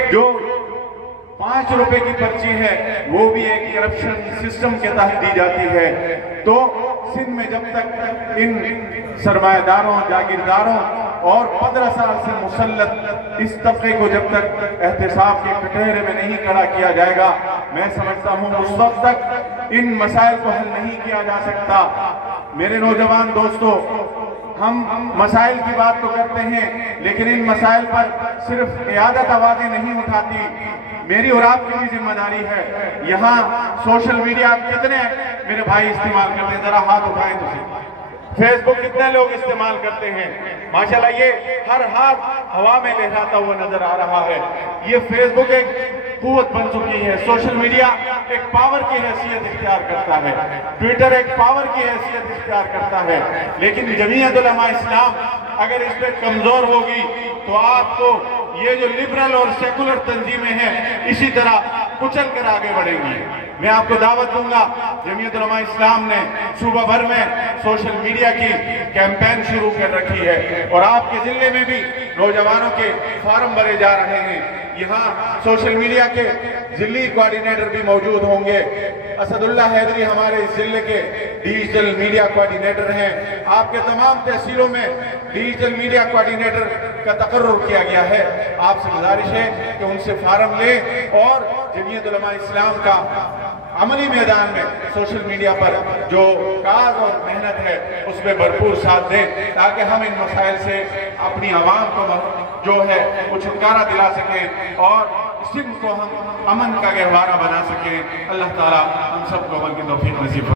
जो 5 रुपए की पर्ची है वो भी एक करप्शन सिस्टम के तहत दी जाती है। तो सिंध में जब तक इन सरमायादारों, जागीरदारों और 15 साल से मुसल्लत इस तबके को जब तक एहतसाब के कटहरे में नहीं खड़ा किया जाएगा, मैं समझता हूँ उस वक्त तक इन मसाइल को हल नहीं किया जा सकता। मेरे नौजवान दोस्तों, हम मसाइल की बात तो करते हैं, लेकिन इन मसाइल पर सिर्फ क़यादत आवाज़ें नहीं उठाती, मेरी और आपकी भी जिम्मेदारी है। यहाँ सोशल मीडिया कितने मेरे भाई इस्तेमाल करते हैं, जरा हाथ उठाएं तो। फेसबुक कितने लोग इस्तेमाल करते हैं? माशाल्लाह, ये हर हाथ हवा में लहराता हुआ नजर आ रहा है। ये फेसबुक एक कुव्वत बन चुकी है, सोशल मीडिया एक पावर की हैसियत इख्तियार करता है, ट्विटर एक पावर की हैसियत इख्तियार करता है। लेकिन जमीयत उलमा इस्लाम अगर इस पर कमजोर होगी तो आपको ये जो लिबरल और सेकुलर तंजीमें हैं इसी तरह कुचल कर आगे बढ़ेंगी। मैं आपको दावत दूंगा, जमीयत उलमा इस्लाम ने सूबा भर में सोशल मीडिया की कैंपेन शुरू कर रखी है और आपके जिले में भी नौजवानों के फार्म भरे जा रहे हैं। यहाँ सोशल मीडिया के जिली कोऑर्डिनेटर भी मौजूद होंगे। असदुल्ला हैदरी हमारे इस जिले के डिजिटल मीडिया कोऑर्डिनेटर हैं। आपके तमाम तहसीलों में डिजिटल मीडिया कोऑर्डिनेटर का तकर्रुर किया गया है। आपसे गुजारिश है कि उनसे फार्म लें और जमीयत उलमा इस्लाम का अमली मैदान में सोशल मीडिया पर जो काज और मेहनत है उसमें भरपूर साथ दें, ताकि हम इन मसाइल से अपनी आवाम को जो है वो छुटकारा दिला सकें और सिंध को हम अमन का गहवारा बना सकें। अल्लाह ताला हम सबको अमल की तौफीक नसीब